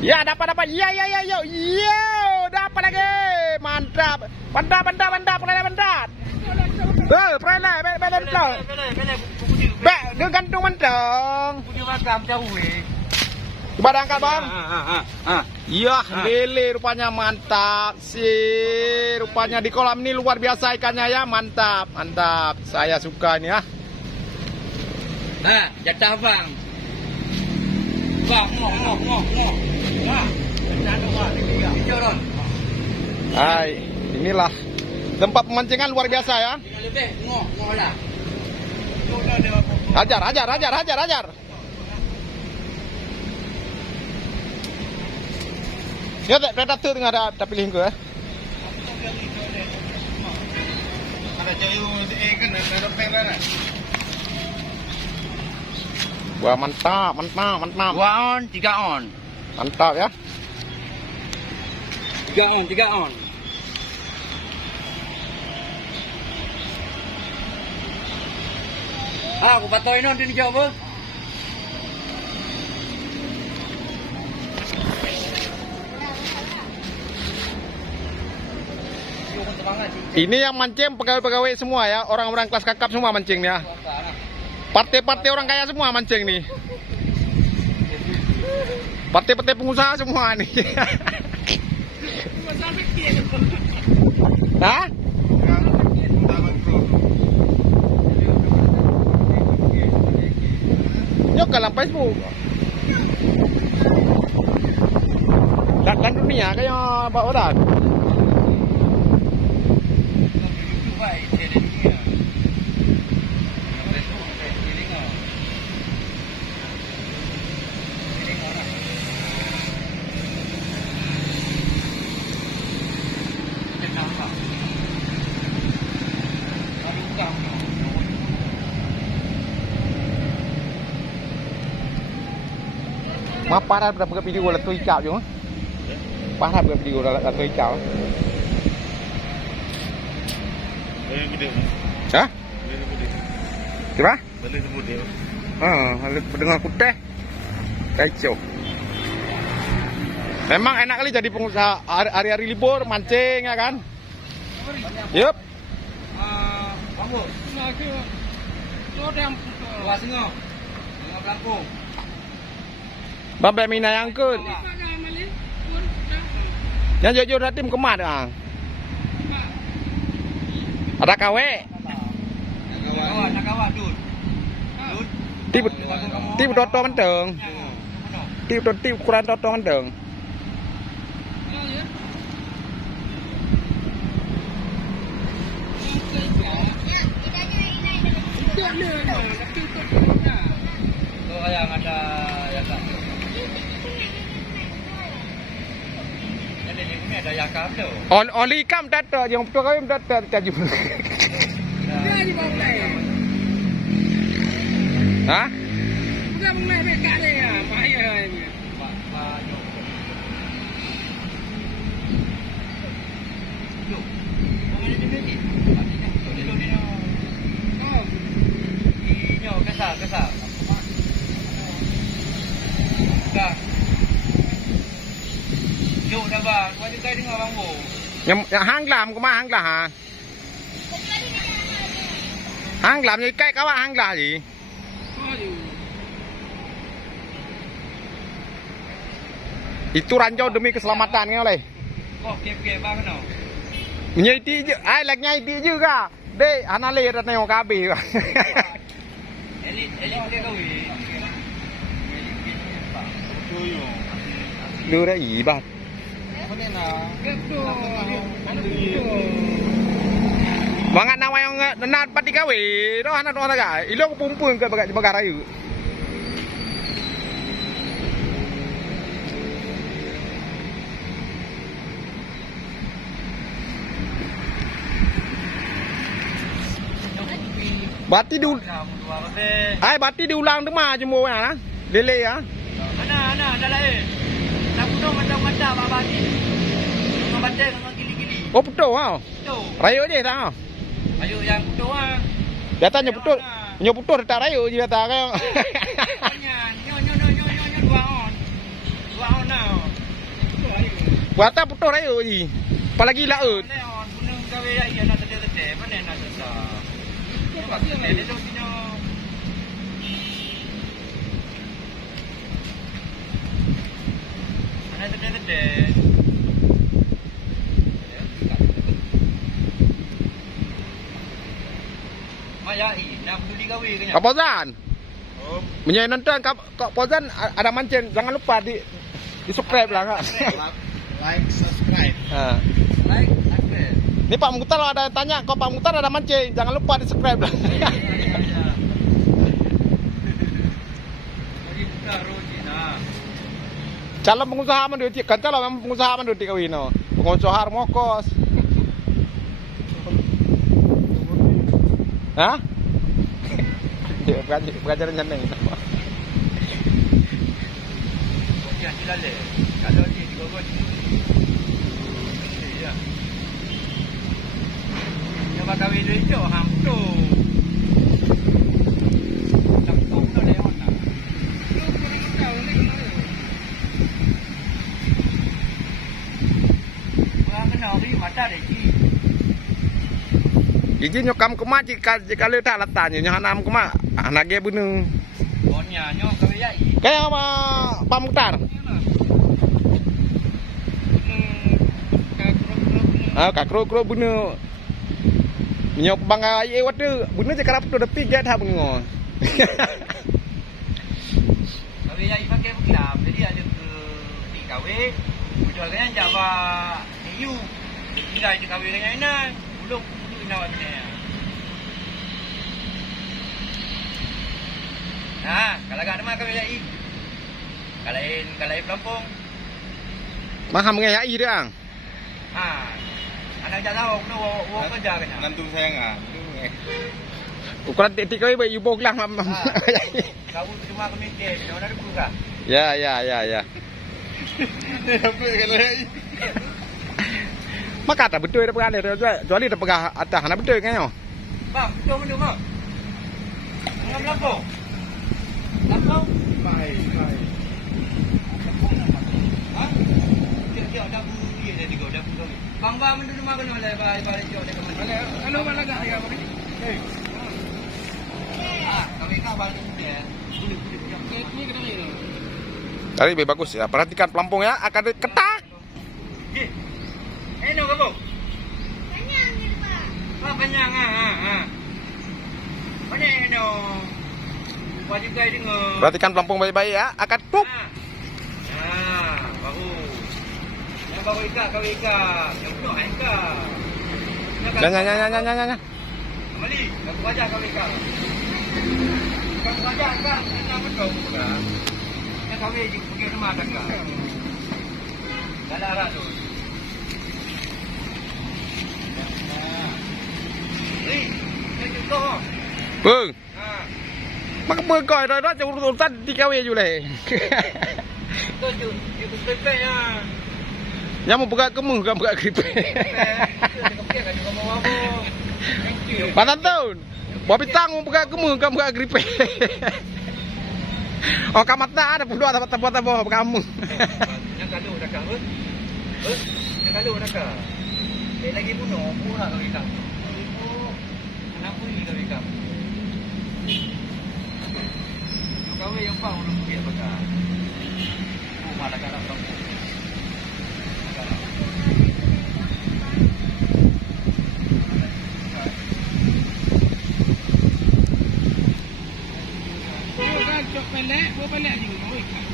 Ya, dapat. Iya. Iya, dapat lagi. Mantap. Bentar. Perana, betul. Dia gantung mentong. Coba angkat, Bang. Iya, lele rupanya mantap sih. Rupanya di kolam ini luar biasa ikannya ya, mantap. Saya suka ini ya. Nah, jatah bang. Bang, ngoh. Wah, Hai, inilah tempat pemancingan luar biasa ya. lebih, ngoh lah. Hajar. Ya, predator tengah ada pilih ke. Ada jayu kan ada perana. Wah, mantap. 2 on, 3 on. Mantap ya. 3 on. Aku patoy non din jawab. Ini yang mancing pegawai-pegawai semua ya, orang-orang kelas kakap semua mancingnya. Partai-partai orang kaya semua mancing nih. Partai-partai pengusaha semua nih. Hah? Nyok dalam Facebook. Dan dunia kayak Pak Odan. Mà para đập cái video là tôi chào chứ. Para đập cái video là tôi chào. Hah? Coba? Dengan putih. Kacau. Memang enak kali jadi pengusaha hari-hari libur mancing ya kan? Yup. Bapak mina yang ke. Yang jujur tim kemana ah? Ada KW. Tim toto menteng. Tim ukuran toto menteng. Yang ada yang tak. Ini ada yakam tu. Oli kam toto yang betul kau toto kaji. Hah? Bukan mengenai bekat dia ya, bahaya ini. Kesal. Dah. Jom dah bang, wajib kau dengar bang bu. Yang hang lam ko ma hang la ha. Hang lam như cái các bạn hang là gì? Itu ranjau demi keselamatan ngale. Kok kep bang no. Nyai ti ai lek nyai ti juga. De anale ra neo kabe. Elit dia kau ni. Đưa ra ý bạn. Mga naway yung napati ka we. Do ana do taga. Ilo ko pumpun ka bagara yu. Bati diulang tu mah jumbo na. Lele ya. Ana dah lain. Nak putung macam-macam abang ni. Dengan bandel dengan gili-gili. Oh putu ha. Putung. Rayo je dah. Ayo yang putung ah. Data nyo putu tak rayo je data ka. Nyo 2 on. 2 on now. Buat apa putus raya ni? Apalagi lah Mana on guna gawe ya iya nak tete mana nak susah. Sebab dia tu punya. Mana tete. Mayai nak beli gawe ke nya? Kak Fauzan. Oh, Menyai nonton Kak Fauzan ada mancing. Jangan lupa di subscribe lah Kak. like, subscribe. Ha. Like, subscribe. Ni Pak Mukhtar ada yang tanya, kau Pak Mukhtar ada mancing. Jangan lupa di subscribe lah. Ya. Jadi buka roti nah. Calon pengusaha mana dia? Kan calon memang pengusaha mana dia kawin no. Pengusaha mokos. Hah? Dia belajar nyanyi. Ya, silale. Kalau dia digogol. Ya. Yang bakal video itu hamtu. Tampung tu leon nah. Wah, kena ri mata deh ji. Iji nyokam kuma jika letak latanya nyohanam kuma anake bunung. Bonya nyo gawe ya i. Kayak sama Pak Mukhtar. Kak kro bunung. Nyok bangga ye watu bunung je karap tu depi get ha bungo. Gawe ya i pakai bukilam. Jadi ada ke di gawe. Udah kan Jawa EU. Tidak je gawe dengan ini. Buluk nawatnya. Nah, kalau gak ada mah kami jai. Kalain pelampung. Maham ngayai dia ang. Ha. Anak jalan no wo kerja kan. Nantu saya enggak. Ukuran titik kau ibu ibu lah. Kau cuma kami ke, mana ada buka. Ya. Apa kalau Maka tak betul dia pegang dia. Jual dia pegang atas nak betul kan yo. Bang, betul mana bang? Ngam pelampung. Pelampung? Baik. Ha? Dia dah bunyi dia tiga dah bunyi. Bang mendu rumah kena balik jauh dia kemana? Halo mana gak ya bang? Kami kau balik dia. Boleh. Ni kena ni. Tadi lebih bagus ya. Perhatikan pelampung ya. Akan ketak. No kamu? Kenyang ni Pak. Oh kenyang Mana no? Wajib kau dengar. Perhatikan pelampung baik-baik ya. Akan tup. Baru. Yang baru kau ikat. Yang penuh ikat. Jangan. Mali, aku wajah kau ikat. Kau wajah ikat. Yang betul bukan? Yang kau pergi rumah kakak. Dalam arah tu. Bưng. Maka bưng coi rồi đó cho urusan di KW ju leh. Yang mau buka kemuh kan buka grip. Panan tahun. Bawa pitang mau buka kemuh kan buka grip. Oh kamat na ada puluh ada buat apa kamu. Yang kalau dah kau. Yang kalau dah kau. Lagi bunuh, murah kau ikan. Kenapa ni kau ikan? Kau yang pau orang dia pakai. Malah kalau kau. Cok pelek, buat pelek juga kau ikan.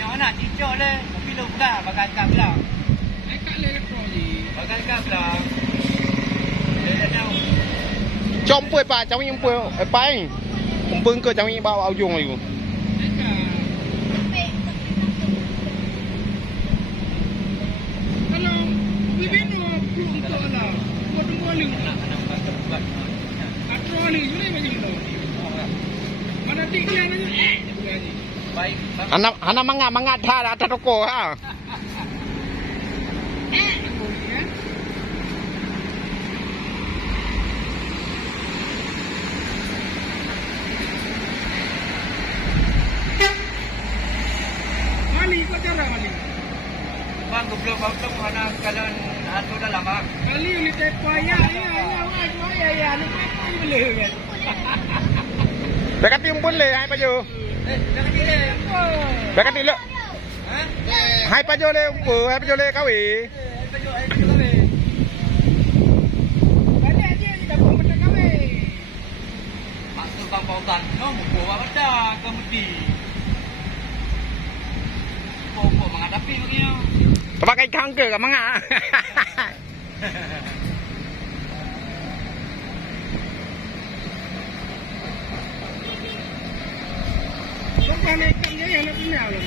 Yang mana cicok le, tapi lu buka bakal ikan belah. Ikan elektro ni. Bakal ikan belah. Dia tahu. Chompui pa, cháu những pui, pai. Umpun ke cháu những bao ao dùng rồi. Kalau bibino untuk lah, buat ling. Trolling ni macam tu. Mana tinggal ni? Baik. Anak manga tha atas toko ha. Mali kau cara mana kalian atu dalam ah. Kali ni tepo ya, ano pa ko boleh kan. Dekat timpun le, hai pajo. Jangan dile. Dekat tilu. Ha? Hai pajo le, hai pajo le kawi. Balik dia dah pun betul kami. Maksud Bang Fauzan, no muka awak dah ke mesti. Pokok menghadapi begini. Pakai kangke ke manga? Bukan ikannya yang nak punya loh.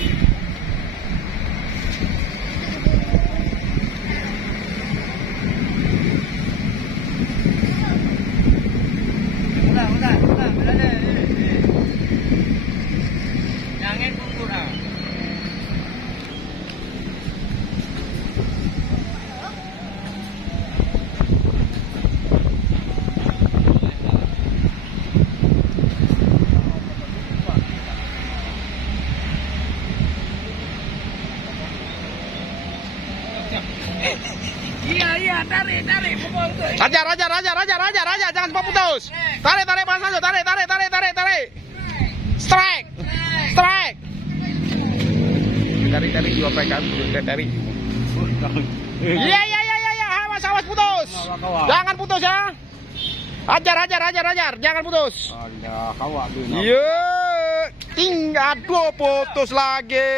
Udah, berada. Jangan tunggu dah. Iya, tarik pukul tu. Raja, jangan cepat putus. Tarik, Mas Sanjo, tarik. Strike. Tarik dua pekan, tarik. Iya, awas putus. Jangan putus ya. Ajar, jangan putus. Ada, kawak dulu. Iya, tinggal 2 putus lagi.